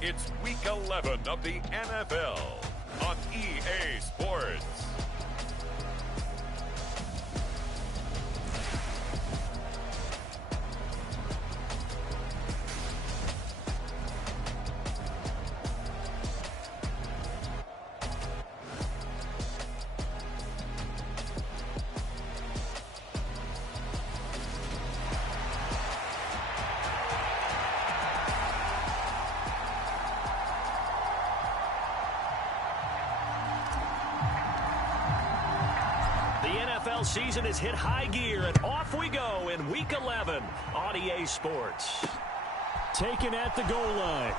It's Week 11 of the NFL on EA Sports. Season has hit high gear, and off we go in Week 11 on EA Sports. Taken at the goal line.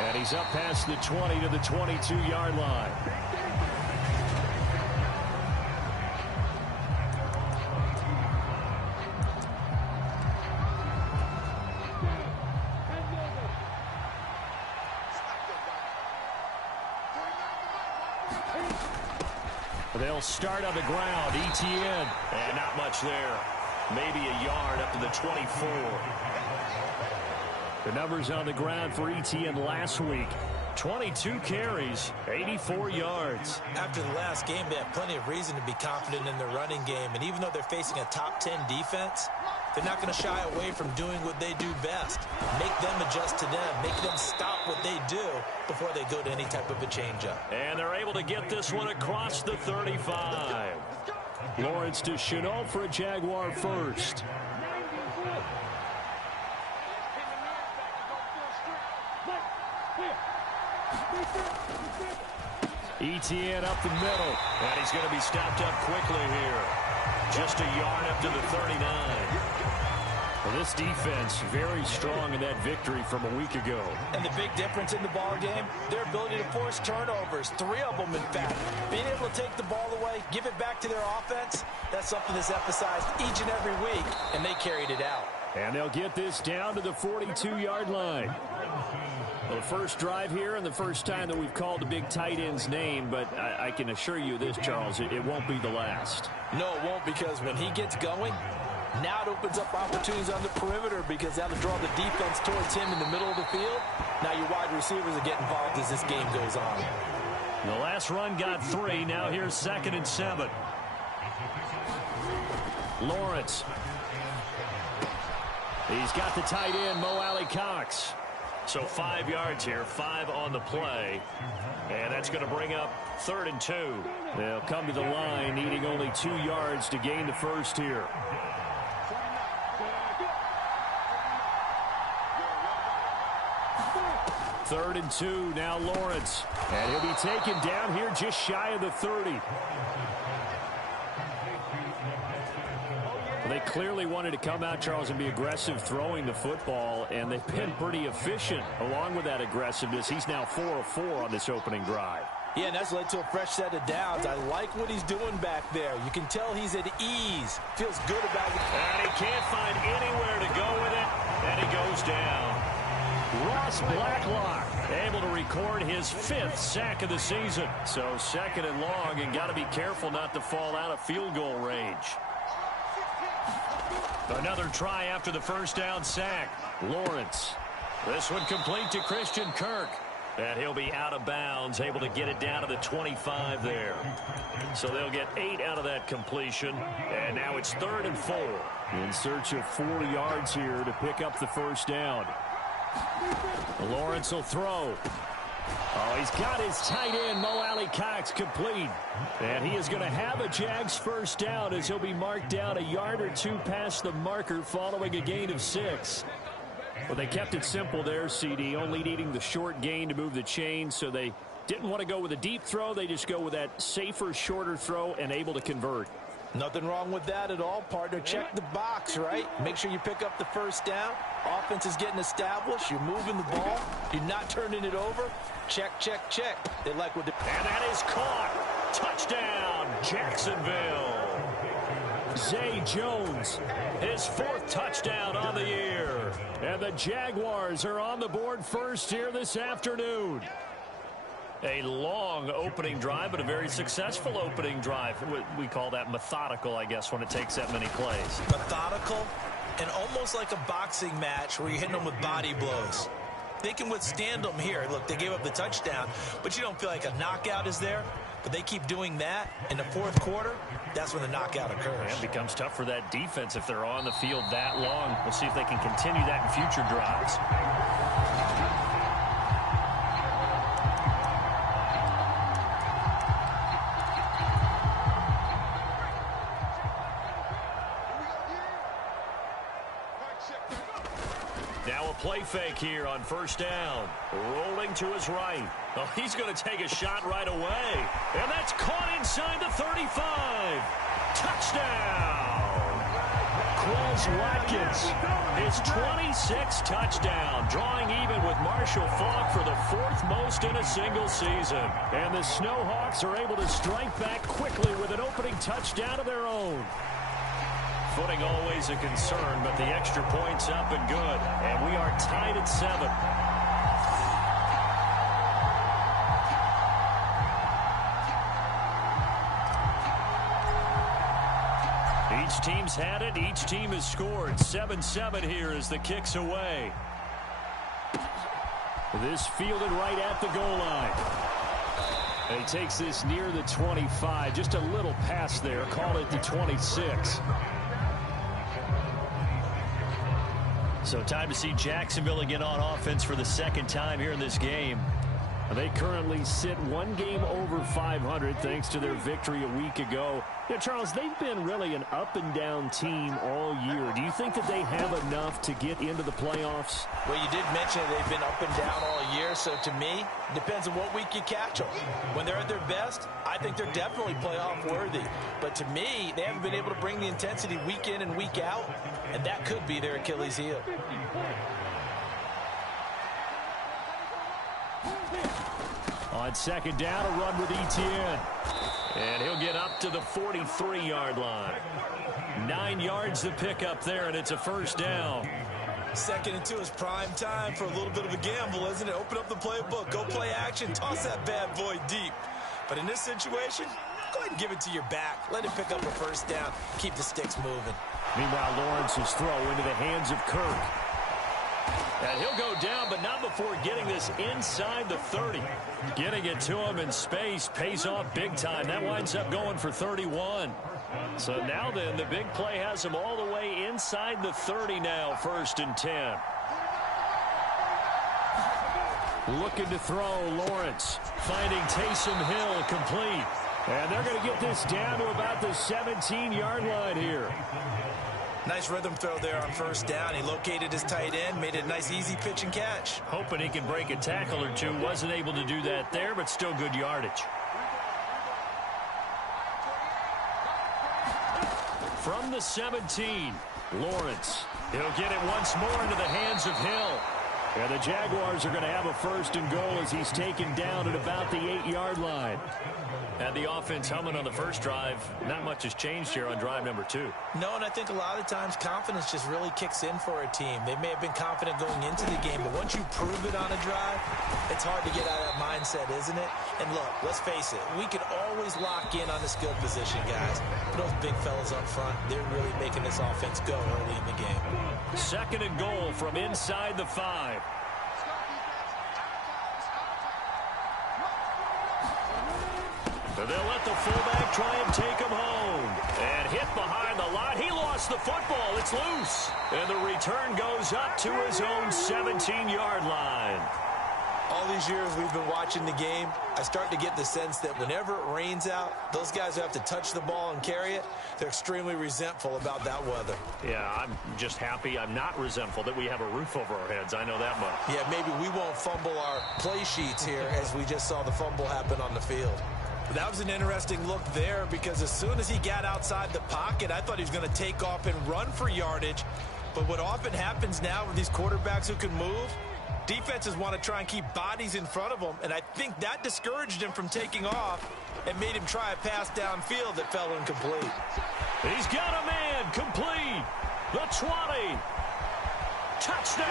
And he's up past the 20 to the 22-yard line. They'll start on the ground. Etienne. And not much there. Maybe a yard up to the 24. The numbers on the ground for Etienne last week. 22 carries, 84 yards. After the last game, they have plenty of reason to be confident in their running game. And even though they're facing a top 10 defense, they're not going to shy away from doing what they do best. Make them adjust to them. Make them stop what they do before they go to any type of a changeup. And they're able to get this one across the 35. Lawrence to Chenault for a Jaguar first. Etienne up the middle. And he's going to be stopped up quickly here. Just a yard up to the 39. Well, this defense very strong in that victory from a week ago. And the big difference in the ball game, their ability to force turnovers, 3 of them in fact. Being able to take the ball away, give it back to their offense, that's something that's emphasized each and every week, and they carried it out. And they'll get this down to the 42-yard line. Well, the first drive here and the first time that we've called the big tight end's name, but I can assure you this, Charles, it won't be the last. No, it won't, because when he gets going, now it opens up opportunities on the perimeter because that'll draw the defense towards him in the middle of the field. Now your wide receivers are getting involved as this game goes on. The last run got 3. Now here's 2nd and 7. Lawrence. He's got the tight end, Mo Alley-Cox. So 5 yards here, 5 on the play. And that's going to bring up 3rd and 2. They'll come to the line, needing only 2 yards to gain the first here. 3rd and 2, now Lawrence. And he'll be taken down here just shy of the 30. Well, they clearly wanted to come out, Charles, and be aggressive throwing the football, and they've been pretty efficient along with that aggressiveness. He's now 4 of 4 on this opening drive. Yeah, and that's led to a fresh set of downs. I like what he's doing back there. You can tell he's at ease. Feels good about it. And he can't find anywhere to go with it, and he goes down. Ross Blacklock able to record his 5th sack of the season. So 2nd and long, and got to be careful not to fall out of field goal range. Another try after the first down sack. Lawrence. This one complete to Christian Kirk. And he'll be out of bounds, able to get it down to the 25 there. So they'll get 8 out of that completion. And now it's 3rd and 4. In search of 4 yards here to pick up the first down. Lawrence will throw. Oh, he's got his tight end, Mo Alley-Cox, complete. And he is going to have a Jags first down as he'll be marked down a yard or 2 past the marker following a gain of 6. Well, they kept it simple there, CD, only needing the short gain to move the chains, so they didn't want to go with a deep throw. They just go with that safer, shorter throw and able to convert. Nothing wrong with that at all, partner. Check the box, right? Make sure you pick up the first down. Offense is getting established. You're moving the ball. You're not turning it over. Check, check, check. They like what the... And that is caught. Touchdown, Jacksonville. Zay Jones, his 4th touchdown on the year. And the Jaguars are on the board first here this afternoon. A long opening drive, but a very successful opening drive. We call that methodical, I guess, when it takes that many plays. Methodical? And almost like a boxing match where you're hitting them with body blows. They can withstand them here. Look, they gave up the touchdown, but you don't feel like a knockout is there. But they keep doing that in the fourth quarter. That's when the knockout occurs. It becomes tough for that defense if they're on the field that long. We'll see if they can continue that in future drives. Now a play fake here on first down. Rolling to his right. Oh, he's going to take a shot right away. And that's caught inside the 35. Touchdown. Quez Watkins, his 26th touchdown, drawing even with Marshall Faulk for the fourth most in a single season. And the Snowhawks are able to strike back quickly with an opening touchdown of their own. Footing always a concern, but the extra point's up and good. And we are tied at 7. Each team's had it. Each team has scored. 7-7 here as the kick's away. This fielded right at the goal line. And he takes this near the 25. Just a little pass there. Call it the 26. So time to see Jacksonville again on offense for the second time here in this game. They currently sit one game over 500 thanks to their victory a week ago. Yeah, Charles, they've been really an up-and-down team all year. Do you think that they have enough to get into the playoffs? Well, you did mention they've been up and down all year, so to me, it depends on what week you catch them. When they're at their best, I think they're definitely playoff worthy. But to me, they haven't been able to bring the intensity week in and week out, and that could be their Achilles heel. On second down, a run with Etienne. And he'll get up to the 43-yard line. 9 yards to pick up there, and it's a first down. 2nd and 2 is prime time for a little bit of a gamble, isn't it? Open up the playbook, go play action, toss that bad boy deep. But in this situation, go ahead and give it to your back. Let him pick up a first down. Keep the sticks moving. Meanwhile, Lawrence's throw into the hands of Kirk. And he'll go down, but not before getting this inside the 30. Getting it to him in space pays off big time. That winds up going for 31. So now then, the big play has him all the way inside the 30 now, 1st and 10. Looking to throw, Lawrence. Finding Taysom Hill complete. And they're going to get this down to about the 17-yard line here. Nice rhythm throw there on first down. He located his tight end, made it a nice easy pitch and catch. Hoping he can break a tackle or two. Wasn't able to do that there, but still good yardage. From the 17, Lawrence. He'll get it once more into the hands of Hill. And the Jaguars are going to have a 1st and goal as he's taken down at about the 8-yard line. Had the offense humming on the first drive. Not much has changed here on drive number 2. No, and I think a lot of times confidence just really kicks in for a team. They may have been confident going into the game, but once you prove it on a drive, it's hard to get out of that mindset, isn't it? And look, let's face it, we can always lock in on the skill position, guys. But those big fellas up front, they're really making this offense go early in the game. 2nd and goal from inside the 5. They'll let the fullback try and take him home. And hit behind the line. He lost the football. It's loose. And the return goes up to his own 17-yard line. All these years we've been watching the game, I start to get the sense that whenever it rains out, those guys who have to touch the ball and carry it, they're extremely resentful about that weather. Yeah, I'm just happy I'm not resentful that we have a roof over our heads. I know that much. Yeah, maybe we won't fumble our play sheets here as we just saw the fumble happen on the field. That was an interesting look there because as soon as he got outside the pocket, I thought he was going to take off and run for yardage. But what often happens now with these quarterbacks who can move, defenses want to try and keep bodies in front of them, and I think that discouraged him from taking off and made him try a pass downfield that fell incomplete. He's got a man complete. The 20. Touchdown.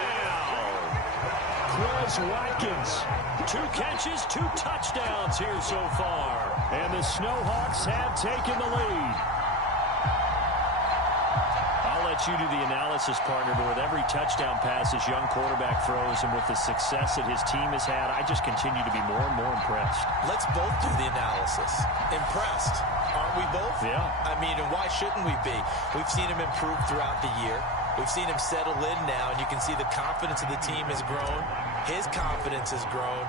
Quez Watkins. 2 catches, 2 touchdowns here so far. And the Snowhawks have taken the lead. I'll let you do the analysis, partner, but with every touchdown pass his young quarterback throws and with the success that his team has had, I just continue to be more and more impressed. Let's both do the analysis. Impressed. Aren't we both? Yeah. I mean, and why shouldn't we be? We've seen him improve throughout the year. We've seen him settle in now, and you can see the confidence of the team has grown. His confidence has grown.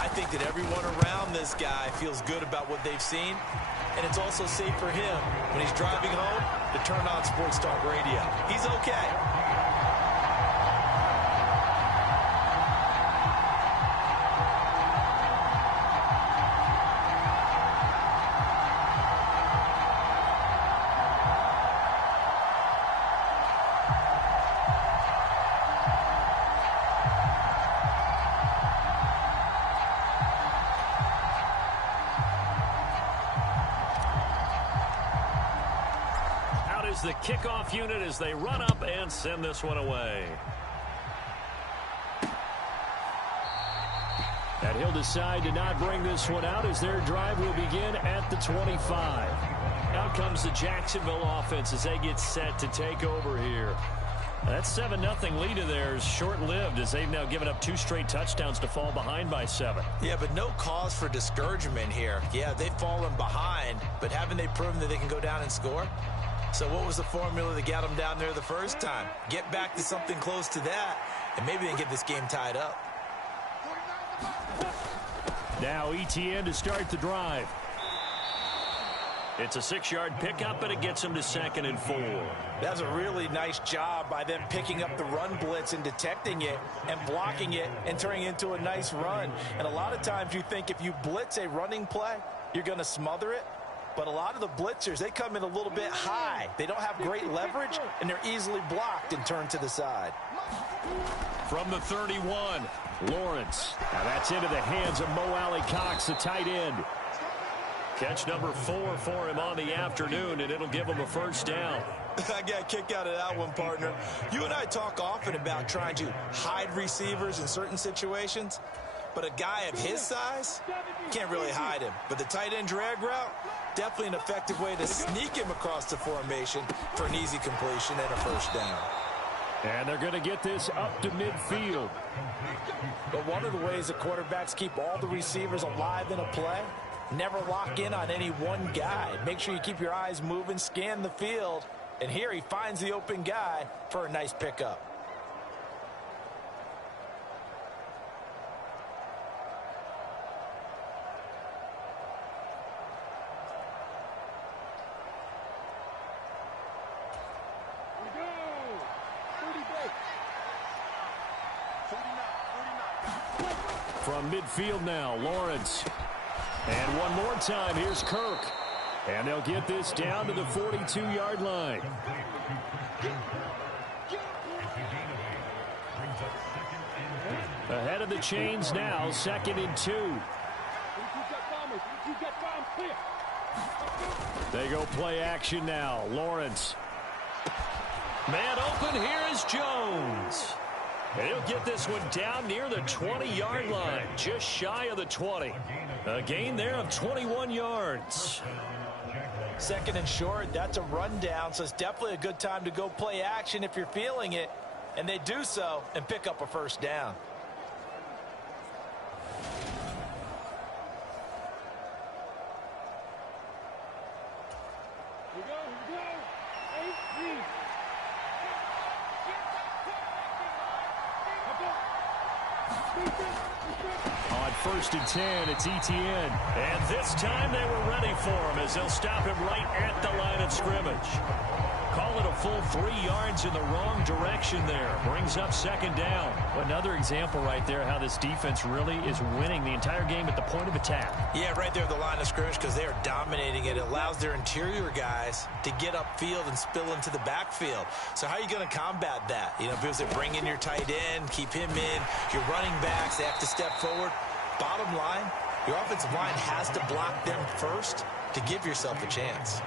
I think that everyone around this guy feels good about what they've seen, and it's also safe for him when he's driving home to turn on Sports Talk Radio. He's okay. The kickoff unit as they run up and send this one away. And he'll decide to not bring this one out as their drive will begin at the 25. Out comes the Jacksonville offense as they get set to take over here. That 7-0 lead of theirs short-lived as they've now given up 2 straight touchdowns to fall behind by 7. Yeah, but no cause for discouragement here. Yeah, they've fallen behind, but haven't they proven that they can go down and score? So what was the formula that got them down there the first time? Get back to something close to that, and maybe they can get this game tied up. Now ETN to start the drive. It's a 6-yard pickup, and it gets them to 2nd and 4. That's a really nice job by them picking up the run blitz and detecting it and blocking it and turning it into a nice run. And a lot of times you think if you blitz a running play, you're going to smother it. But a lot of the blitzers, they come in a little bit high. They don't have great leverage, and they're easily blocked and turned to the side. From the 31, Lawrence. Now that's into the hands of Mo Alley-Cox, the tight end. Catch number 4 for him on the afternoon, and it'll give him a first down. I got a kick out of that one, partner. You and I talk often about trying to hide receivers in certain situations. But a guy of his size, can't really hide him. But the tight end drag route, definitely an effective way to sneak him across the formation for an easy completion and a first down. And they're going to get this up to midfield. But one of the ways the quarterbacks keep all the receivers alive in a play, never lock in on any one guy. Make sure you keep your eyes moving, scan the field. And here he finds the open guy for a nice pickup. From midfield now, Lawrence. And one more time, here's Kirk. And they'll get this down to the 42-yard line. Ahead of the chains now, 2nd and 2. They go play action now. Lawrence. Man open, here is Jones. And he'll get this one down near the 20-yard line, just shy of the 20. A gain there of 21 yards. 2nd and short, that's a rundown, so it's definitely a good time to go play action if you're feeling it. And they do so and pick up a first down. On 1st and 10, it's ETN. And this time they were ready for him as they'll stop him right at the line of scrimmage. Call it a full 3 yards in the wrong direction there. Brings up 2nd down. Another example right there how this defense really is winning the entire game at the point of attack. Yeah, right there at the line of scrimmage because they are dominating it. It allows their interior guys to get upfield and spill into the backfield. So how are you going to combat that? You know, because they bring in your tight end, keep him in. Your running backs, they have to step forward. Bottom line, your offensive line has to block them first to give yourself a chance.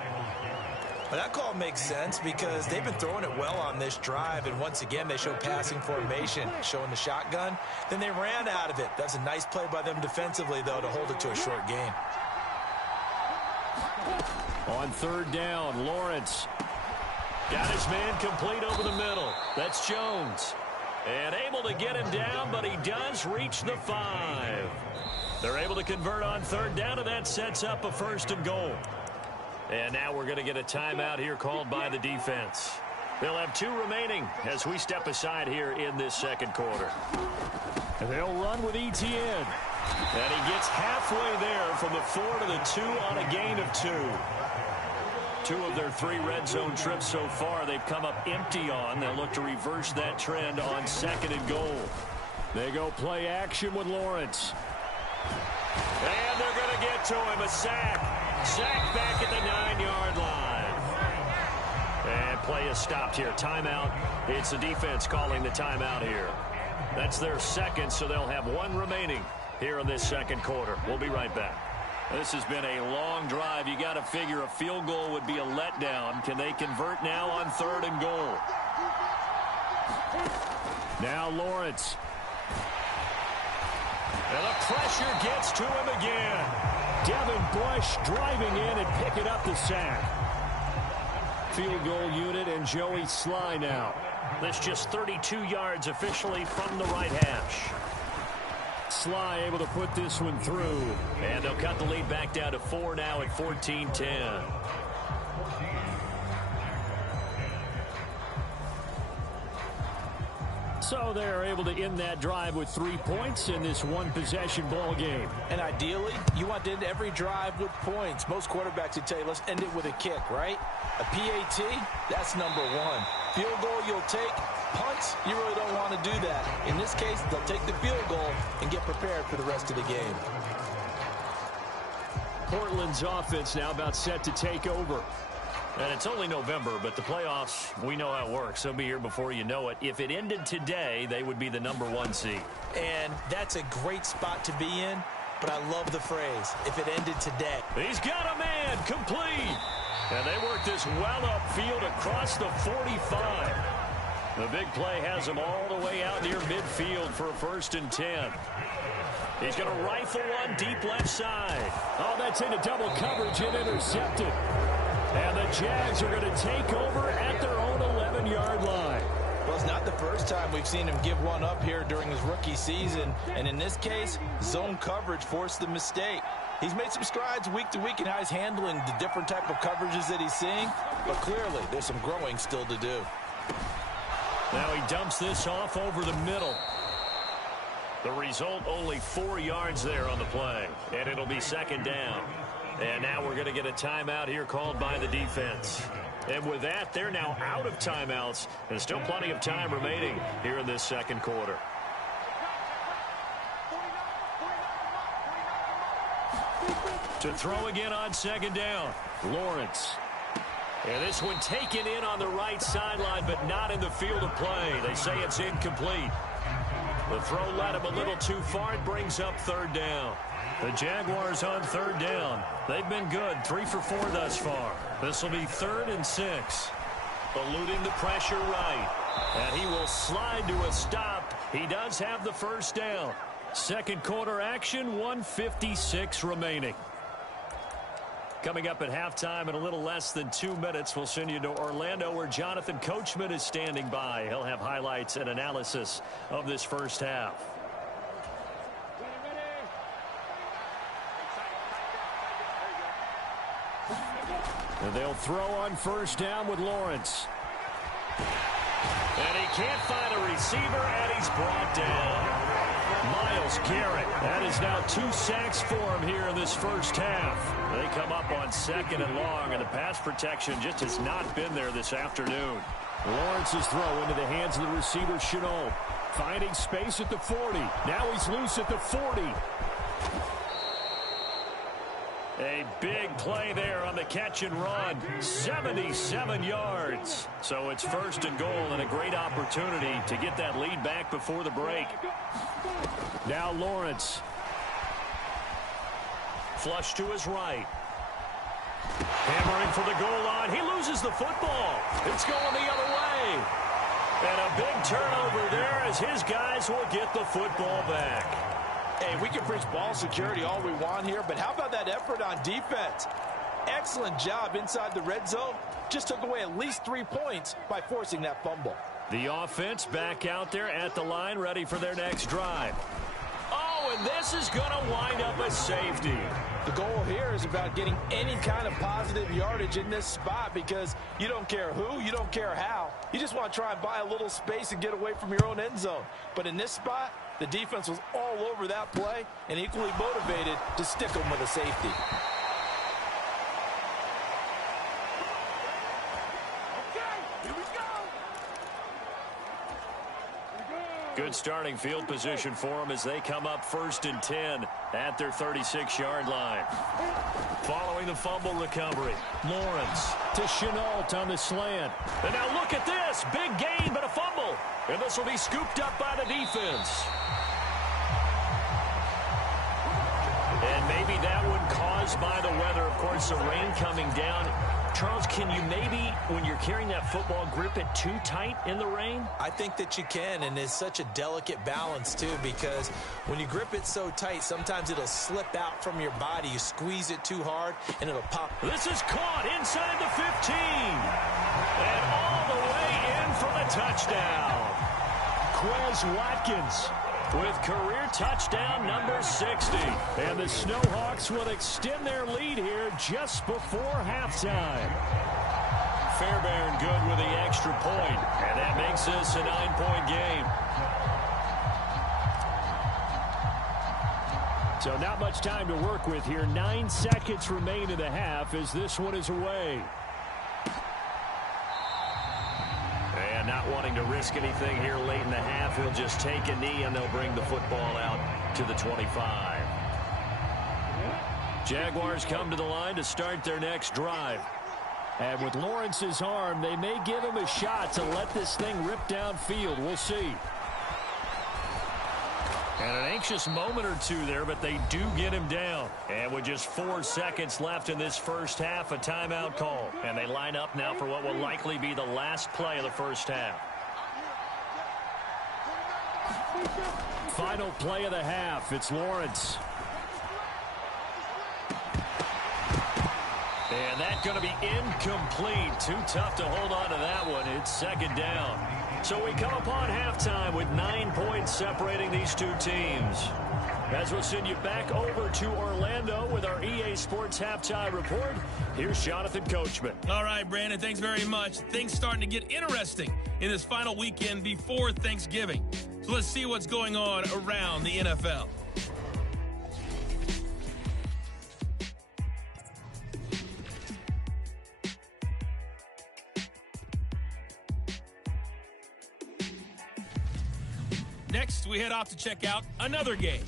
But that call makes sense because they've been throwing it well on this drive, and once again they show passing formation, showing the shotgun. Then they ran out of it. That's a nice play by them defensively, though, to hold it to a short gain. On 3rd down, Lawrence. Got his man complete over the middle. That's Jones. And able to get him down, but he does reach the 5. They're able to convert on third down, and that sets up a 1st and goal. And now we're going to get a timeout here called by the defense. They'll have 2 remaining as we step aside here in this second quarter. And they'll run with Etienne. And he gets halfway there from the 4 to the 2 on a gain of 2. 2 of their 3 red zone trips so far they've come up empty on. They'll look to reverse that trend on 2nd and goal. They go play action with Lawrence. And they're going to get to him. A sack. Sack back at the 9-yard line. And play is stopped here. Timeout. It's the defense calling the timeout here. That's their 2nd, so they'll have 1 remaining here in this second quarter. We'll be right back. This has been a long drive. You got to figure a field goal would be a letdown. Can they convert now on 3rd and goal? Now Lawrence. And the pressure gets to him again. Devin Bush driving in and picking up the sack. Field goal unit and Joey Sly now. This just 32 yards officially from the right hash. Sly able to put this one through. And they'll cut the lead back down to 4 now at 14-10. So they're able to end that drive with 3 points in this one-possession ball game. And ideally, you want to end every drive with points. Most quarterbacks would tell you, let's end it with a kick, right? A PAT, that's number 1. Field goal you'll take. Punts, you really don't want to do that. In this case, they'll take the field goal and get prepared for the rest of the game. Portland's offense now about set to take over. And it's only November, but the playoffs, we know how it works. They'll be here before you know it. If it ended today, they would be the number 1 seed. And that's a great spot to be in, but I love the phrase, if it ended today. He's got a man, complete. And they work this well upfield across the 45. The big play has him all the way out near midfield for a 1st and 10. He's going to rifle one deep left side. Oh, that's into double coverage and intercepted. And the Jags are going to take over at their own 11-yard line. Well, it's not the first time we've seen him give one up here during his rookie season. And in this case, zone coverage forced the mistake. He's made some strides week to week in how he's handling the different type of coverages that he's seeing. But clearly, there's some growing still to do. Now he dumps this off over the middle. The result, only 4 yards there on the play. And it'll be 2nd down. And now we're going to get a timeout here called by the defense. And with that, they're now out of timeouts. And still plenty of time remaining here in this second quarter. To throw again on 2nd down. Lawrence. And this one taken in on the right sideline, but not in the field of play. They say it's incomplete. The throw led him a little too far. It brings up 3rd down. The Jaguars on 3rd down. They've been good, 3 for 4 thus far. This will be 3rd and 6. Eluding the pressure right. And he will slide to a stop. He does have the 1st down. Second quarter action, 1:56 remaining. Coming up at halftime in a little less than 2 minutes, we'll send you to Orlando where Jonathan Coachman is standing by. He'll have highlights and analysis of this first half. And they'll throw on 1st down with Lawrence. And he can't find a receiver, and he's brought down. Myles Garrett. That is now 2 sacks for him here in this first half. They come up on 2nd and long, and the pass protection just has not been there this afternoon. Lawrence's throw into the hands of the receiver, Chenault. Finding space at the 40. Now he's loose at the 40. A big play there on the catch and run. 77 yards. So it's 1st and goal and a great opportunity to get that lead back before the break. Now Lawrence. Flush to his right. Hammering for the goal line. He loses the football. It's going the other way. And a big turnover there as his guys will get the football back. Hey, we can preach ball security all we want here, but how about that effort on defense? excellent job inside the red zone. Just took away at least 3 points by forcing that fumble. The offense back out there at the line, ready for their next drive. Oh, and this is going to wind up a safety. The goal here is about getting any kind of positive yardage in this spot because you don't care who, you don't care how. You just want to try and buy a little space and get away from your own end zone. But in this spot, the defense was all over that play and equally motivated to stick them with a safety. Good starting field position for them as they come up 1st and 10 at their 36-yard line. Following the fumble recovery, Lawrence to Chenault on the slant. And now look at this. Big gain, but a fumble. And this will be scooped up by the defense. And maybe that one caused by the weather. Of course, the rain coming down. Charles, can you maybe, when you're carrying that football, grip it too tight in the rain? I think that you can, and it's such a delicate balance, too, because when you grip it so tight, sometimes it'll slip out from your body. You squeeze it too hard, and it'll pop. This is caught inside the 15. And all the way in for the touchdown. Quez Watkins with career touchdown number 60. And the Snowhawks will extend their lead here just before halftime. Fairbairn good with the extra point, and that makes this a 9-point game. So not much time to work with here. 9 seconds remain in the half as this one is away. And not wanting to risk anything here late in the half, he'll just take a knee and they'll bring the football out to the 25. Jaguars come to the line to start their next drive. And with Lawrence's arm, they may give him a shot to let this thing rip downfield. We'll see. And an anxious moment or two there, but they do get him down. And with just 4 seconds left in this first half, a timeout call. And they line up now for what will likely be the last play of the first half. Final play of the half. It's Lawrence. And that's going to be incomplete. Too tough to hold on to that one. It's 2nd down. So we come upon halftime with 9 points separating these two teams. As we'll send you back over to Orlando with our EA Sports Halftime Report, here's Jonathan Coachman. All right, Brandon, thanks very much. Things starting to get interesting in this final weekend before Thanksgiving. So let's see what's going on around the NFL. Next, we head off to check out another game.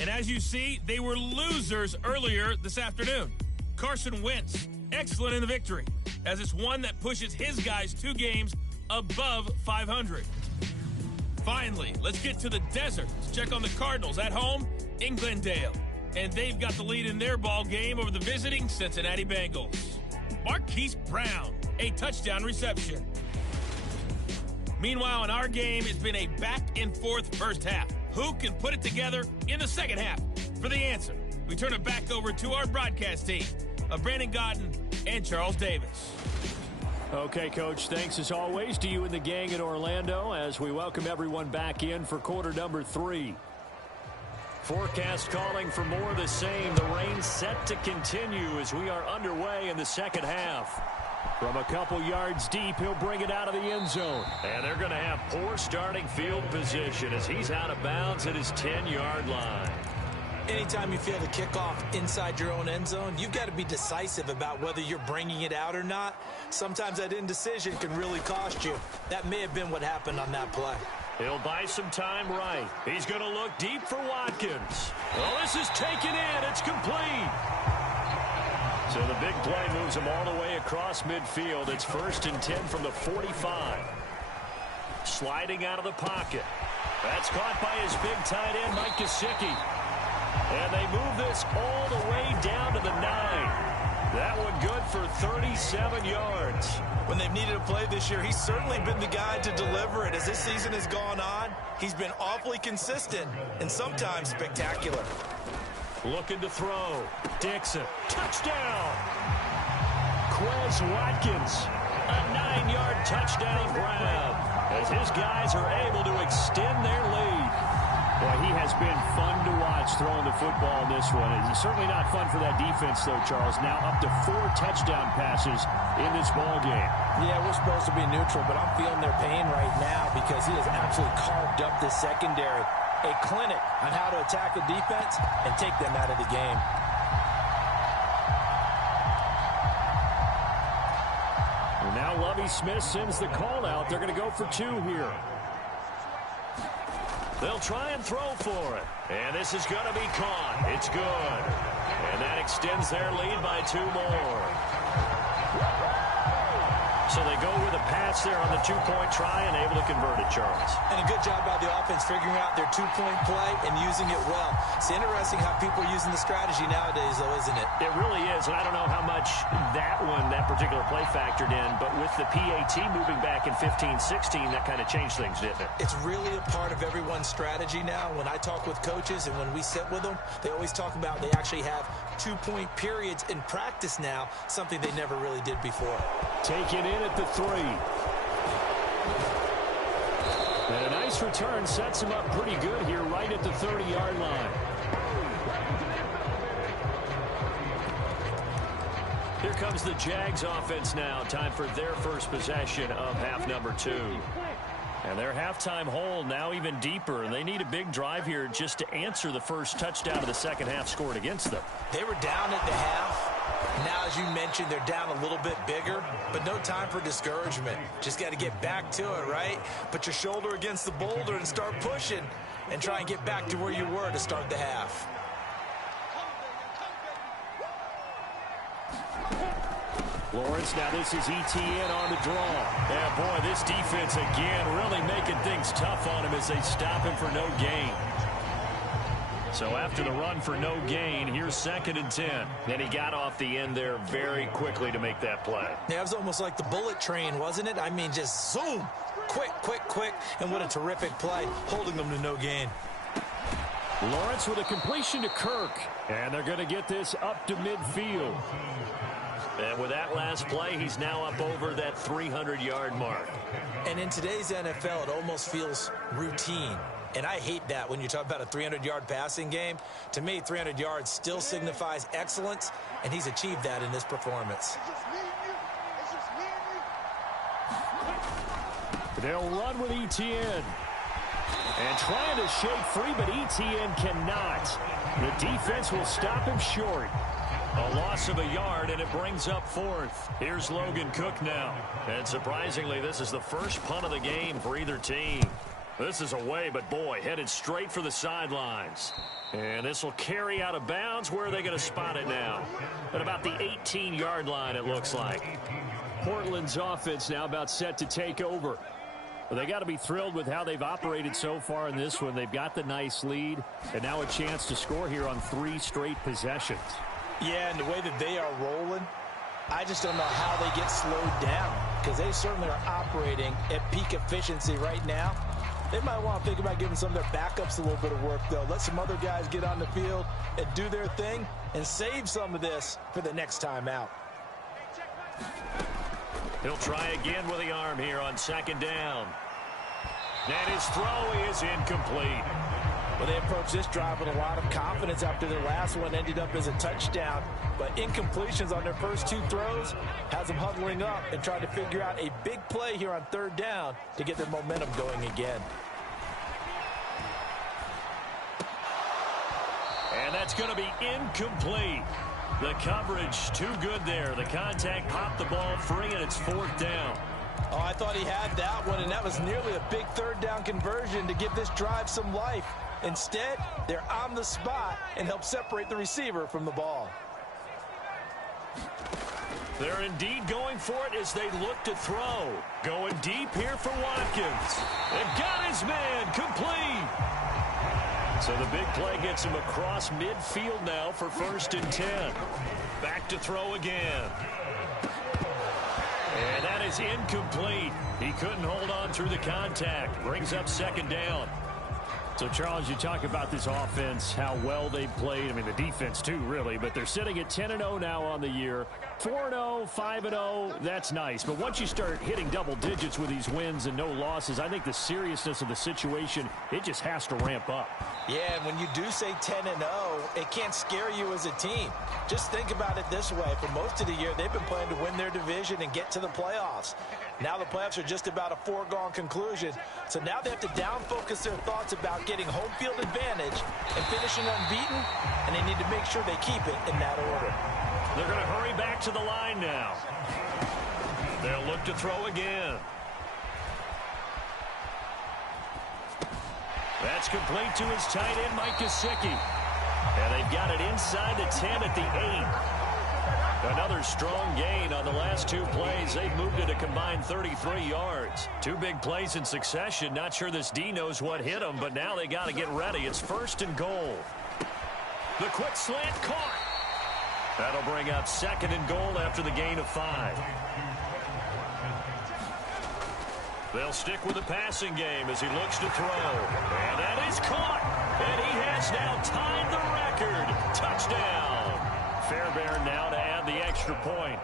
And as you see, they were losers earlier this afternoon. Carson Wentz, excellent in the victory, as it's one that pushes his guys 2 games above 500. Finally, let's get to the desert to check on the Cardinals at home in Glendale. And they've got the lead in their ball game over the visiting Cincinnati Bengals. Marquise Brown, a touchdown reception. Meanwhile, in our game, it's been a back-and-forth first half. Who can put it together in the second half? For the answer, we turn it back over to our broadcast team of Brandon Godden and Charles Davis. Okay, Coach, thanks as always to you and the gang in Orlando as we welcome everyone back in for quarter number 3. Forecast calling for more of the same. The rain set to continue as we are underway in the second half. From a couple yards deep, he'll bring it out of the end zone. And they're going to have poor starting field position as he's out of bounds at his 10-yard line. Anytime you feel the kickoff inside your own end zone, you've got to be decisive about whether you're bringing it out or not. Sometimes that indecision can really cost you. That may have been what happened on that play. He'll buy some time right. He's going to look deep for Watkins. Well, this is taken in. It's complete. So the big play moves him all the way across midfield. It's 1st and 10 from the 45. Sliding out of the pocket. That's caught by his big tight end, Mike Gesicki. And they move this all the way down to the 9. That one good for 37 yards. When they've needed a play this year, he's certainly been the guy to deliver it. As this season has gone on, he's been awfully consistent and sometimes spectacular. Looking to throw. Dixon. Touchdown. Quez Watkins. A 9-yard touchdown grab as his guys are able to extend their lead. Boy, he has been fun to watch throwing the football in this one. It's certainly not fun for that defense, though, Charles. Now up to 4 touchdown passes in this ball game. Yeah, we're supposed to be neutral, but I'm feeling their pain right now because he has absolutely carved up the secondary. A clinic on how to attack a defense and take them out of the game. And now Lovie Smith sends the call out. They're going to go for 2 here. They'll try and throw for it. And this is going to be caught. It's good. And that extends their lead by 2 more. So they go with a pass there on the 2-point try and able to convert it, Charles. And a good job by the offense figuring out their 2-point play and using it well. It's interesting how people are using the strategy nowadays, though, isn't it? It really is, and I don't know how much that particular play factored in, but with the PAT moving back in 15-16, that kind of changed things, didn't it? It's really a part of everyone's strategy now. When I talk with coaches and when we sit with them, they always talk about they actually have 2-point periods in practice now, something they never really did before. Take it in at the 3. And a nice return sets him up pretty good here right at the 30-yard line. Here comes the Jags offense now. Time for their first possession of half number 2. And their halftime hole now even deeper. And they need a big drive here just to answer the first touchdown of the second half scored against them. They were down at the half. Now, as you mentioned, they're down a little bit bigger, but no time for discouragement. Just got to get back to it, right? Put your shoulder against the boulder and start pushing and try and get back to where you were to start the half. Lawrence, now this is ETN on the draw. Yeah, boy, this defense again really making things tough on him as they stop him for no gain. So after the run for no gain, here's 2nd and 10. Then he got off the end there very quickly to make that play. Yeah, it was almost like the bullet train, wasn't it? I mean, just zoom, quick, quick, quick, and what a terrific play, holding them to no gain. Lawrence with a completion to Kirk, and they're going to get this up to midfield. And with that last play, he's now up over that 300-yard mark. And in today's NFL, it almost feels routine. And I hate that when you talk about a 300-yard passing game. To me, 300 yards still signifies excellence, and he's achieved that in this performance. They'll run with ETN. And trying to shake free, but ETN cannot. The defense will stop him short. A loss of a yard, and it brings up 4th. Here's Logan Cook now. And surprisingly, this is the first punt of the game for either team. This is away, but boy, headed straight for the sidelines. And this will carry out of bounds. Where are they going to spot it now? At about the 18-yard line, it looks like. Portland's offense now about set to take over. Well, they got to be thrilled with how they've operated so far in this one. They've got the nice lead, and now a chance to score here on 3 straight possessions. Yeah, and the way that they are rolling, I just don't know how they get slowed down because they certainly are operating at peak efficiency right now. They might want to think about giving some of their backups a little bit of work, though. Let some other guys get on the field and do their thing and save some of this for the next time out. He'll try again with the arm here on 2nd down. And his throw is incomplete. Well, they approached this drive with a lot of confidence after their last one ended up as a touchdown. But incompletions on their first 2 throws has them huddling up and trying to figure out a big play here on 3rd down to get their momentum going again. And that's going to be incomplete. The coverage too good there. The contact popped the ball free, and it's 4th down. Oh, I thought he had that one, and that was nearly a big 3rd down conversion to give this drive some life. Instead, they're on the spot and help separate the receiver from the ball. They're indeed going for it as they look to throw. Going deep here for Watkins. They've got his man complete. So the big play gets him across midfield now for 1st and 10. Back to throw again. And that is incomplete. He couldn't hold on through the contact. Brings up 2nd down. So, Charles, you talk about this offense, how well they played. I mean, the defense, too, really. But they're sitting at 10-0 now on the year. 4-0, 5-0, that's nice. But once you start hitting double digits with these wins and no losses, I think the seriousness of the situation, it just has to ramp up. Yeah, and when you do say 10-0, it can't scare you as a team. Just think about it this way. For most of the year, they've been playing to win their division and get to the playoffs. Now the playoffs are just about a foregone conclusion. So now they have to down-focus their thoughts about getting home field advantage and finishing unbeaten, and they need to make sure they keep it in that order. They're going to hurry back to the line now. They'll look to throw again. That's complete to his tight end, Mike Gesicki. And they've got it inside the 10 at the 8. Another strong gain on the last two plays. They've moved it a combined 33 yards. Two big plays in succession. Not sure this D knows what hit them, but now they got to get ready. It's 1st and goal. The quick slant caught. That'll bring up 2nd and goal after the gain of 5. They'll stick with the passing game as he looks to throw. And that is caught. And he has now tied the record. Touchdown. Fairbairn now to add the extra point.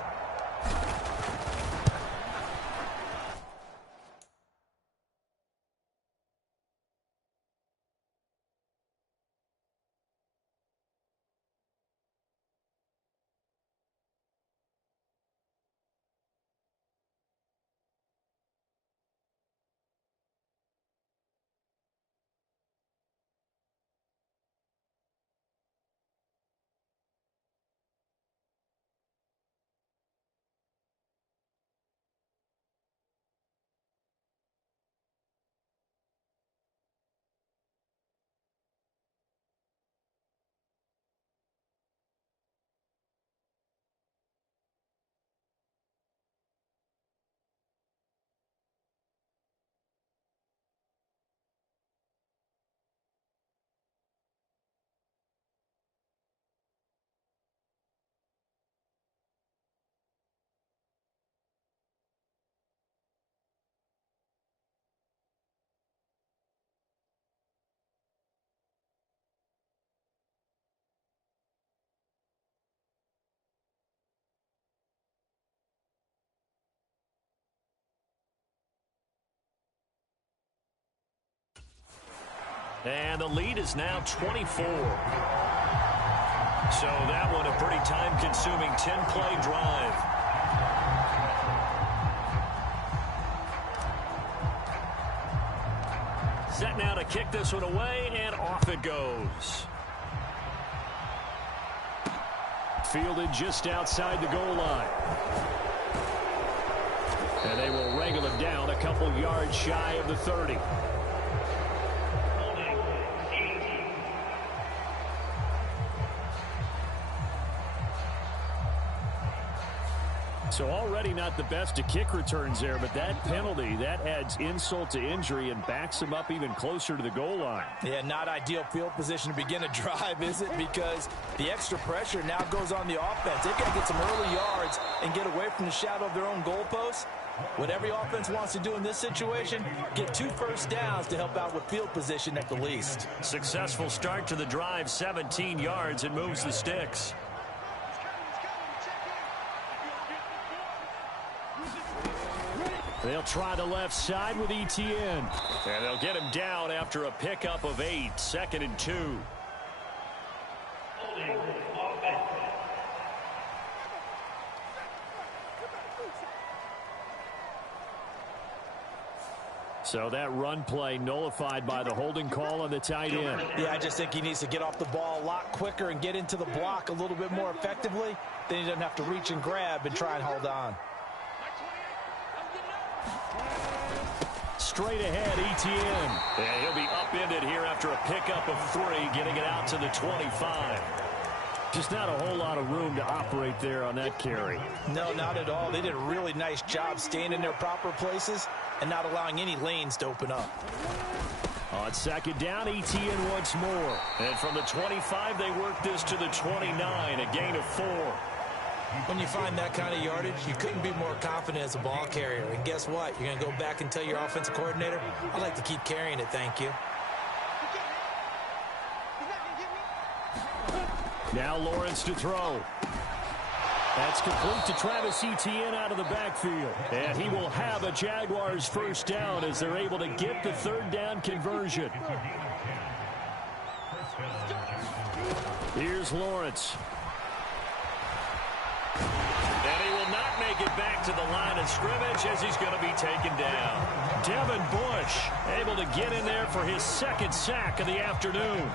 And the lead is now 24. So that one a pretty time-consuming 10-play drive. Set now to kick this one away, and off it goes. Fielded just outside the goal line. And they will wrangle it down a couple yards shy of the 30. So already not the best of kick returns there, but that penalty, that adds insult to injury and backs him up even closer to the goal line. Yeah, not ideal field position to begin a drive, is it? Because the extra pressure now goes on the offense. They've got to get some early yards and get away from the shadow of their own goalposts. What every offense wants to do in this situation, get 2 first downs to help out with field position at the least. Successful start to the drive, 17 yards, and moves the sticks. They'll try the left side with Etienne. And they'll get him down after a pickup of 8, 2nd and 2. So that run play nullified by the holding call on the tight end. Yeah, I just think he needs to get off the ball a lot quicker and get into the block a little bit more effectively. Then he doesn't have to reach and grab and try and hold on. Straight ahead, Etienne. And he'll be upended here after a pickup of 3, getting it out to the 25. Just not a whole lot of room to operate there on that carry. No, not at all. They did a really nice job staying in their proper places and not allowing any lanes to open up. On 2nd down, Etienne once more. And from the 25, they work this to the 29, a gain of 4. When you find that kind of yardage, you couldn't be more confident as a ball carrier. And guess what? You're going to go back and tell your offensive coordinator, I'd like to keep carrying it, thank you. Now Lawrence to throw. That's complete to Travis Etienne out of the backfield. And he will have a Jaguars first down as they're able to get the third down conversion. Here's Lawrence. And he will not make it back to the line of scrimmage as he's going to be taken down. Devin Bush able to get in there for his second sack of the afternoon.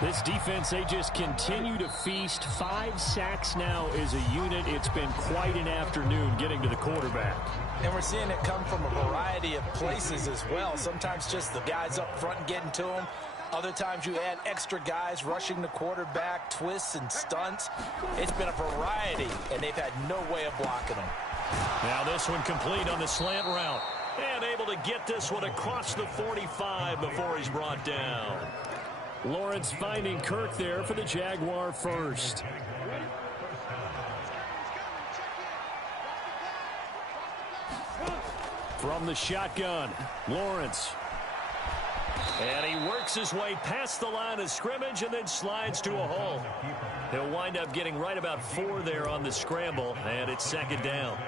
This defense, they just continue to feast. 5 sacks now as a unit. It's been quite an afternoon getting to the quarterback. And we're seeing it come from a variety of places as well. Sometimes just the guys up front getting to him. Other times you add extra guys rushing the quarterback, twists and stunts. It's been a variety, and they've had no way of blocking them. Now this one complete on the slant route. And able to get this one across the 45 before he's brought down. Lawrence finding Kirk there for the Jaguar first. From the shotgun, Lawrence. And he works his way past the line of scrimmage and then slides to a hole. He'll wind up getting right about 4 there on the scramble, and it's second down.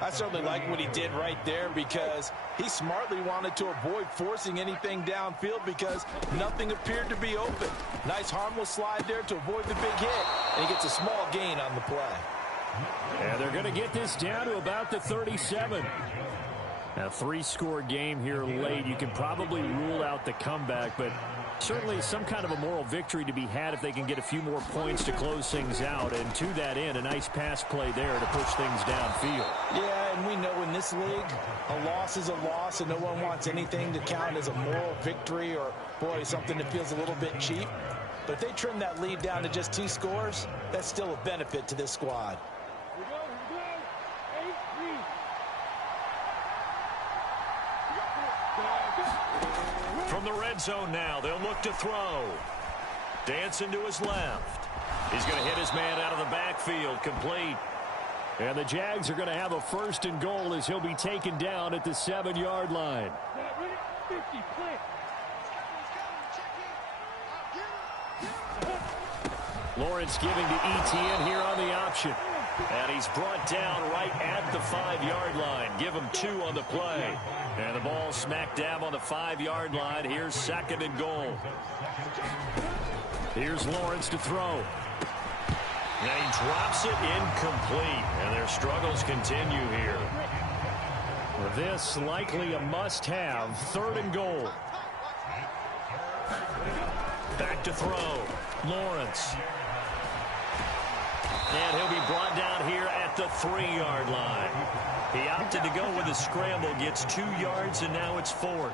I certainly like what he did right there because he smartly wanted to avoid forcing anything downfield because nothing appeared to be open. Nice harmless slide there to avoid the big hit, and he gets a small gain on the play. And they're going to get this down to about the 37. A 3-score game here late. You can probably rule out the comeback, but certainly some kind of a moral victory to be had if they can get a few more points to close things out. And to that end, a nice pass play there to push things downfield. Yeah, and we know in this league, a loss is a loss, and no one wants anything to count as a moral victory or, boy, something that feels a little bit cheap. But if they trim that lead down to just 2 scores, that's still a benefit to this squad. From the red zone now, they'll look to throw. Dancing to his left. He's going to hit his man out of the backfield, complete. And the Jags are going to have a first and goal as he'll be taken down at the 7-yard line. Lawrence giving to Etienne here on the option. And he's brought down right at the 5-yard line. Give him 2 on the play. And the ball smack dab on the 5-yard line. Here's second and goal. Here's Lawrence to throw. And he drops it incomplete. And their struggles continue here. This likely a must-have. 3rd and goal. Back to throw. Lawrence. And he'll be brought down here at the 3-yard line. He opted to go with a scramble, gets 2 yards, and now it's 4th.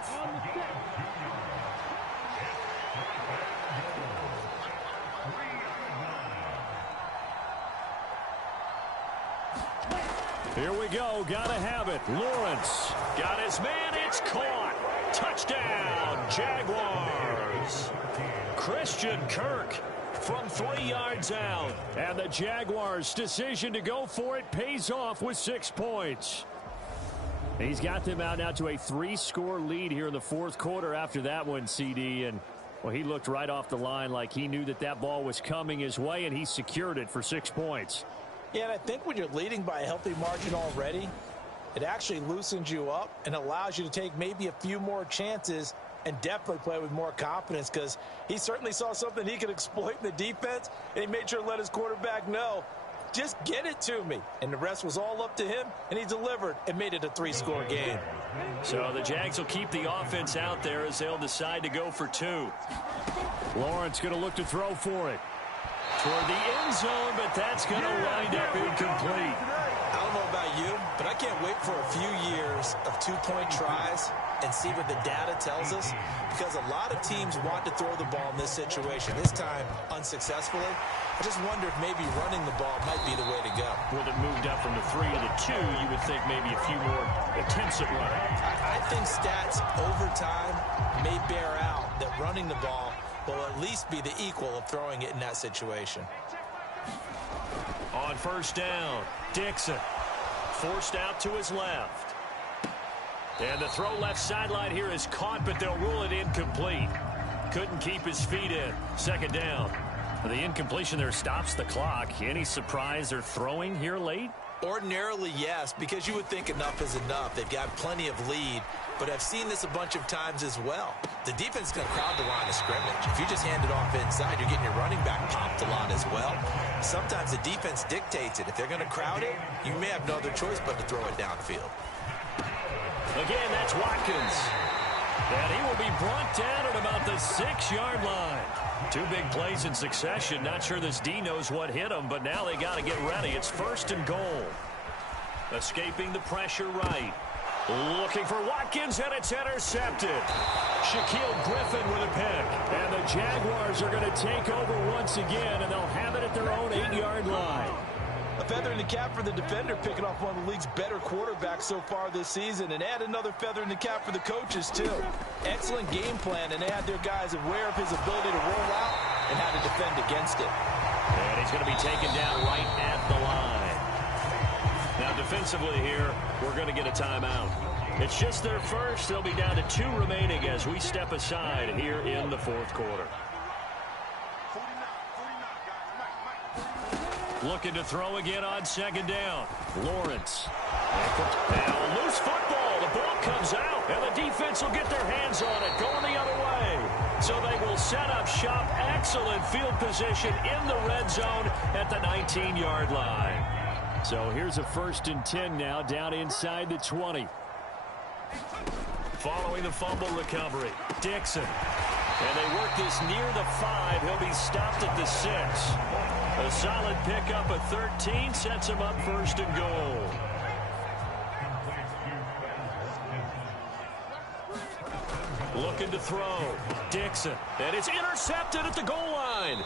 Here we go. Gotta have it. Lawrence got his man. It's caught. Touchdown, Jaguars. Christian Kirk from 3 yards out. And the Jaguars' decision to go for it pays off with 6 points. He's got them out now to a 3-score lead here in the 4th quarter after that one, CD. And, well, he looked right off the line like he knew that that ball was coming his way, and he secured it for 6 points. Yeah, and I think when you're leading by a healthy margin already, it actually loosens you up and allows you to take maybe a few more chances and definitely play with more confidence because he certainly saw something he could exploit in the defense, and he made sure to let his quarterback know, just get it to me. And the rest was all up to him, and he delivered and made it a 3-score game. So the Jags will keep the offense out there as they'll decide to go for 2. Lawrence going to look to throw for it. Toward the end zone, but that's going to wind up incomplete. I don't know about you, but I can't wait for a few years of 2-point tries and see what the data tells us, because a lot of teams want to throw the ball in this situation, this time unsuccessfully. I just wonder if maybe running the ball might be the way to go. With it moved up from the 3 to the 2, you would think maybe a few more attempts at running. I think stats over time may bear out that running the ball will at least be the equal of throwing it in that situation. On first down, Dixon forced out to his left. And the throw left sideline here is caught, but they'll rule it incomplete. Couldn't keep his feet in. Second down. The incompletion there stops the clock. Any surprise they're throwing here late? Ordinarily, yes, because you would think enough is enough. They've got plenty of lead, but I've seen this a bunch of times as well. The defense is going to crowd the line of scrimmage. If you just hand it off inside, you're getting your running back popped a lot as well. Sometimes the defense dictates it. If they're going to crowd it, you may have no other choice but to throw it downfield. Again, that's Watkins. And he will be brought down at about the 6-yard line. 2 big plays in succession. Not sure this D knows what hit him, but now they got to get ready. It's 1st and goal. Escaping the pressure right. Looking for Watkins, and it's intercepted. Shaquille Griffin with a pick. And the Jaguars are going to take over once again, and they'll have it at their own 8-yard line. A feather in the cap for the defender, picking off one of the league's better quarterbacks so far this season, and add another feather in the cap for the coaches, too. Excellent game plan, and they had their guys aware of his ability to roll out and how to defend against it. And he's going to be taken down right at the line. Now, defensively here, we're going to get a timeout. It's just their first. They'll be down to 2 remaining as we step aside here in the 4th quarter. Looking to throw again on 2nd down. Lawrence. Now a loose football. The ball comes out, and the defense will get their hands on it, going the other way. So they will set up shop. Excellent field position in the red zone at the 19-yard line. So here's a 1st and 10 now, down inside the 20. Following the fumble recovery, Dixon. And they work this near the 5. He'll be stopped at the 6. A solid pickup of 13 sets him up 1st and goal. Looking to throw. Dixon. And it's intercepted at the goal line.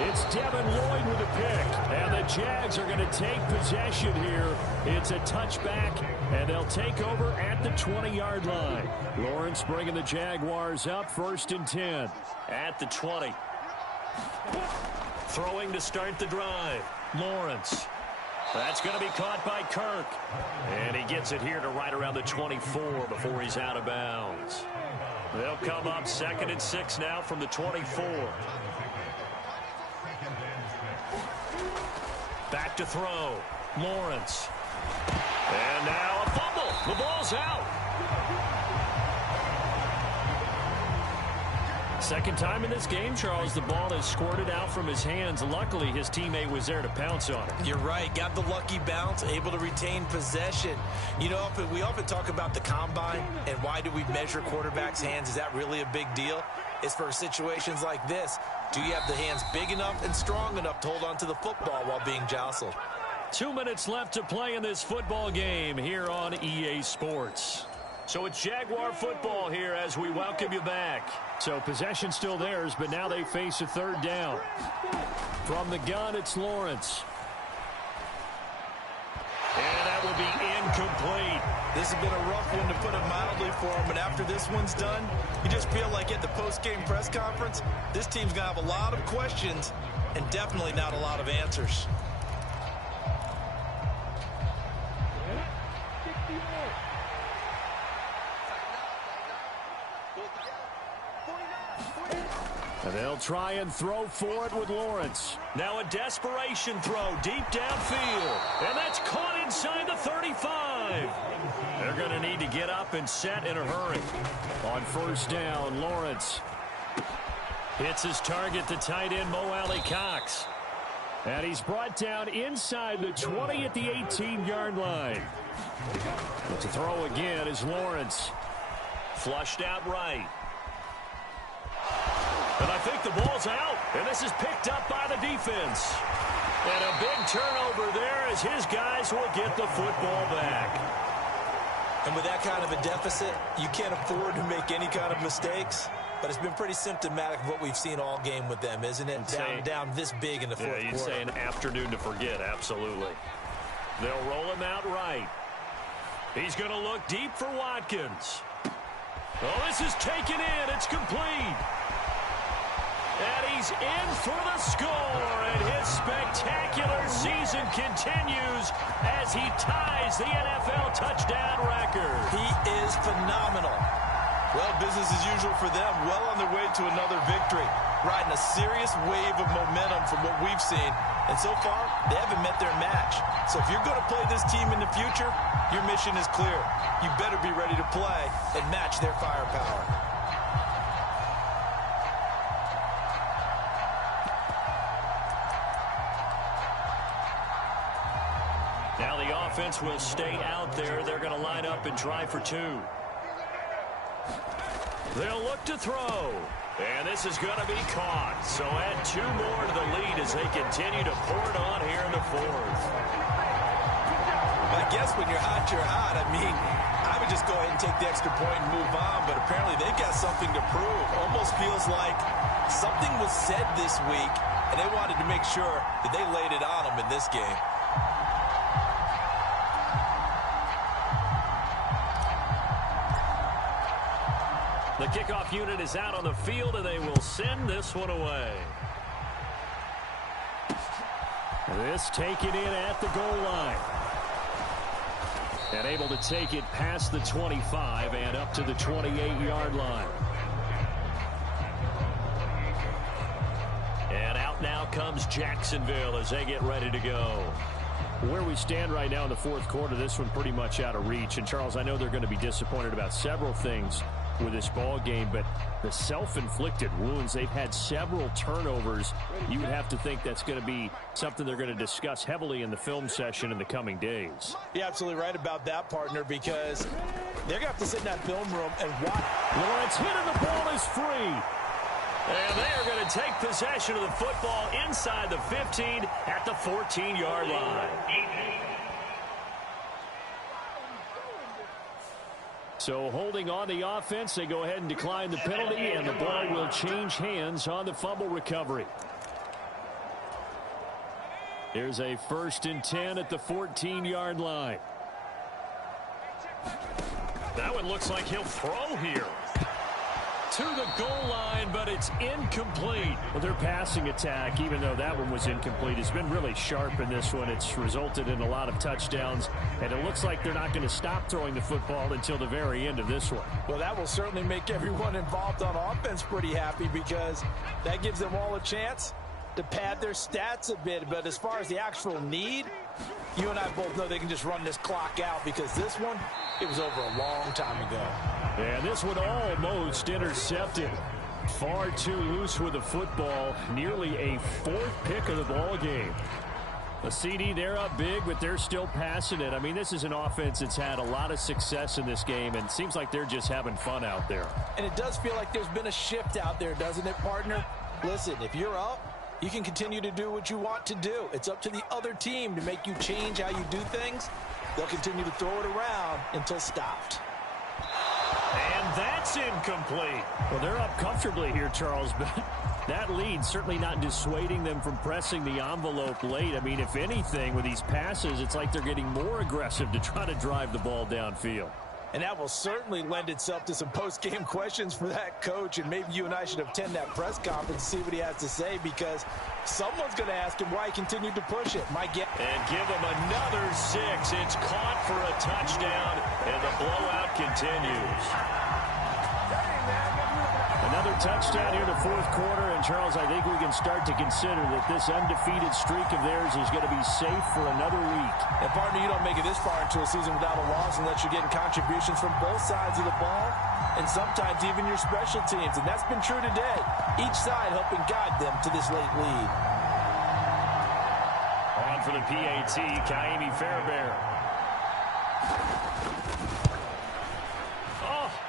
It's Devin Lloyd with a pick. And the Jags are going to take possession here. It's a touchback, and they'll take over at the 20-yard line. Lawrence bringing the Jaguars up 1st and 10 at the 20. Throwing to start the drive. Lawrence. That's going to be caught by Kirk. And he gets it here to right around the 24 before he's out of bounds. They'll come up 2nd and 6 now from the 24. Back to throw. Lawrence. And now a fumble. The ball's out. Second time in this game, Charles, the ball is squirted out from his hands. Luckily, his teammate was there to pounce on it. You're right. Got the lucky bounce, able to retain possession. You know, we often talk about the combine and why do we measure quarterbacks' hands. Is that really a big deal? It's for situations like this. Do you have the hands big enough and strong enough to hold on to the football while being jostled? 2 minutes left to play in this football game here on EA Sports. So it's Jaguar football here as we welcome you back. So possession still theirs, but now they face a 3rd down. From the gun, it's Lawrence. And that will be incomplete. This has been a rough one, to put it mildly, for him, but after this one's done, you just feel like at the post-game press conference, this team's going to have a lot of questions and definitely not a lot of answers. And they'll try and throw for it with Lawrence. Now a desperation throw deep downfield. And that's caught inside the 35. They're going to need to get up and set in a hurry. On 1st down, Lawrence hits his target, the tight end, Mo Alley Cox. And he's brought down inside the 20 at the 18-yard line. But to throw again is Lawrence. Flushed out right. And I think the ball's out. And this is picked up by the defense. And a big turnover there as his guys will get the football back. And with that kind of a deficit, you can't afford to make any kind of mistakes. But it's been pretty symptomatic of what we've seen all game with them, isn't it? Down this big in the 4th quarter. You'd say an afternoon to forget, absolutely. They'll roll him out right. He's going to look deep for Watkins. Oh, this is taken in. It's complete. And he's in for the score, and his spectacular season continues as he ties the NFL touchdown record. He is phenomenal. Well, business as usual for them. Well on their way to another victory. Riding a serious wave of momentum from what we've seen. And so far, they haven't met their match. So if you're going to play this team in the future, your mission is clear. You better be ready to play and match their firepower. Now the offense will stay out there. They're going to line up and try for two. They'll look to throw. And this is going to be caught. So add two more to the lead as they continue to pour it on here in the fourth. I guess when you're hot, you're hot. I mean, I would just go ahead and take the extra point and move on. But apparently they've got something to prove. Almost feels like something was said this week, and they wanted to make sure that they laid it on them in this game. The kickoff unit is out on the field, and they will send this one away. This taken in at the goal line. And able to take it past the 25 and up to the 28-yard line. And out now comes Jacksonville as they get ready to go. Where we stand right now in the fourth quarter, this one pretty much out of reach. And, Charles, I know they're going to be disappointed about several things with this ball game, but the self-inflicted wounds, they've had several turnovers. You would have to think that's going to be something they're going to discuss heavily in the film session in the coming days. You're absolutely right about that, partner, because they're going to have to sit in that film room and watch. Lawrence hit and the ball is free. And they are going to take possession of the football inside the 15 at the 14-yard line. So holding on the offense, they go ahead and decline the penalty, and the ball will change hands on the fumble recovery. There's a 1st and 10 at the 14-yard line. That one looks like he'll throw here. To the goal line, but it's incomplete. Well, their passing attack, even though that one was incomplete, has been really sharp in this one. It's resulted in a lot of touchdowns, and it looks like they're not going to stop throwing the football until the very end of this one. Well, that will certainly make everyone involved on offense pretty happy, because that gives them all a chance to pad their stats a bit. But as far as the actual need, you and I both know they can just run this clock out, because this one, it was over a long time ago. And this one almost intercepted. Far too loose with the football. Nearly a 4th pick of the ball game. A CD, they're up big, but they're still passing it. I mean, this is an offense that's had a lot of success in this game, and it seems like they're just having fun out there. And it does feel like there's been a shift out there, doesn't it, partner? Listen, if you're up, you can continue to do what you want to do. It's up to the other team to make you change how you do things. They'll continue to throw it around until stopped. And that's incomplete. Well, they're up comfortably here, Charles, but that lead certainly not dissuading them from pressing the envelope late. I mean, if anything, with these passes, it's like they're getting more aggressive to try to drive the ball downfield. And that will certainly lend itself to some post-game questions for that coach, and maybe you and I should attend that press conference and see what he has to say, because someone's going to ask him why he continued to push it. And give him another 6. It's caught for a touchdown, and the blowout continues. Another touchdown here in the fourth quarter, and Charles, I think we can start to consider that this undefeated streak of theirs is going to be safe for another week. And partner, you don't make it this far into a season without a loss unless you're getting contributions from both sides of the ball, and sometimes even your special teams, and that's been true today. Each side helping guide them to this late lead. On for the PAT, Kaimi Fairbairn.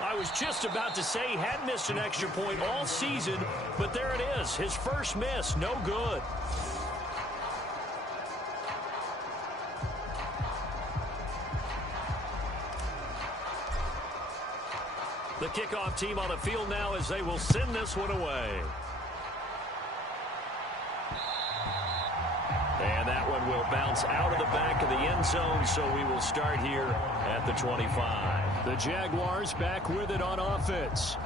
I was just about to say he had missed an extra point all season, but there it is. His first miss, no good. The kickoff team on the field now as they will send this one away. And that one will bounce out of the back of the end zone, so we will start here at the 25. The Jaguars back with it on offense.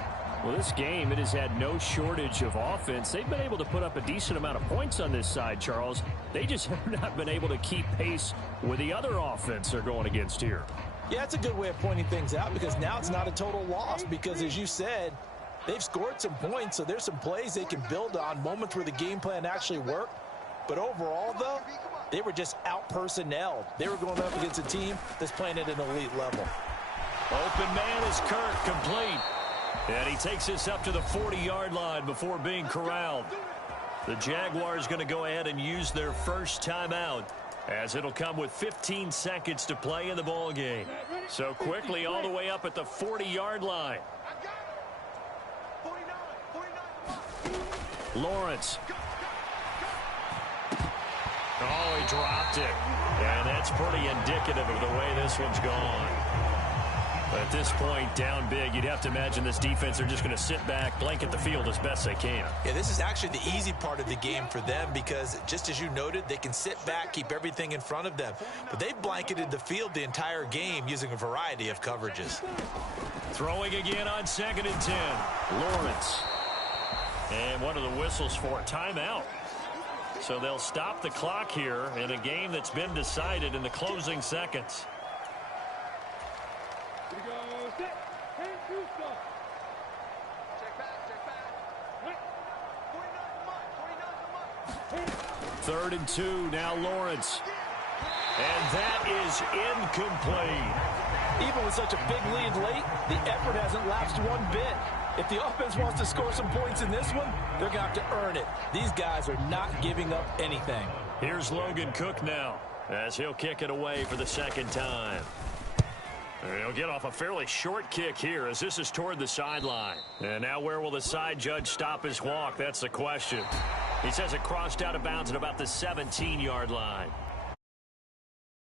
Well, this game, it has had no shortage of offense. They've been able to put up a decent amount of points on this side, Charles. They just have not been able to keep pace with the other offense they're going against here. Yeah, it's a good way of pointing things out because now it's not a total loss because, as you said, they've scored some points, so there's some plays they can build on, moments where the game plan actually worked. But overall, though, they were just out-personnelled. They were going up against a team that's playing at an elite level. Open man is Kirk, complete. And he takes this up to the 40-yard line before being corralled. The Jaguars going to go ahead and use their first timeout, as it'll come with 15 seconds to play in the ball game. So quickly all the way up at the 40-yard line. Lawrence. Oh, he dropped it. And that's pretty indicative of the way this one's gone. But at this point, down big, you'd have to imagine this defense, they're just going to sit back, blanket the field as best they can. Yeah, this is actually the easy part of the game for them because, just as you noted, they can sit back, keep everything in front of them. But they've blanketed the field the entire game using a variety of coverages. Throwing again on 2nd and 10. Lawrence. And one of the whistles for a timeout. So they'll stop the clock here in a game that's been decided in the closing seconds. Third and 2, now Lawrence. And that is incomplete. Even with such a big lead late, the effort hasn't lapsed one bit. If the offense wants to score some points in this one, they're going to have to earn it. These guys are not giving up anything. Here's Logan Cook now, as he'll kick it away for the second time. He'll get off a fairly short kick here as this is toward the sideline. And now where will the side judge stop his walk? That's the question. He says it crossed out of bounds at about the 17-yard line.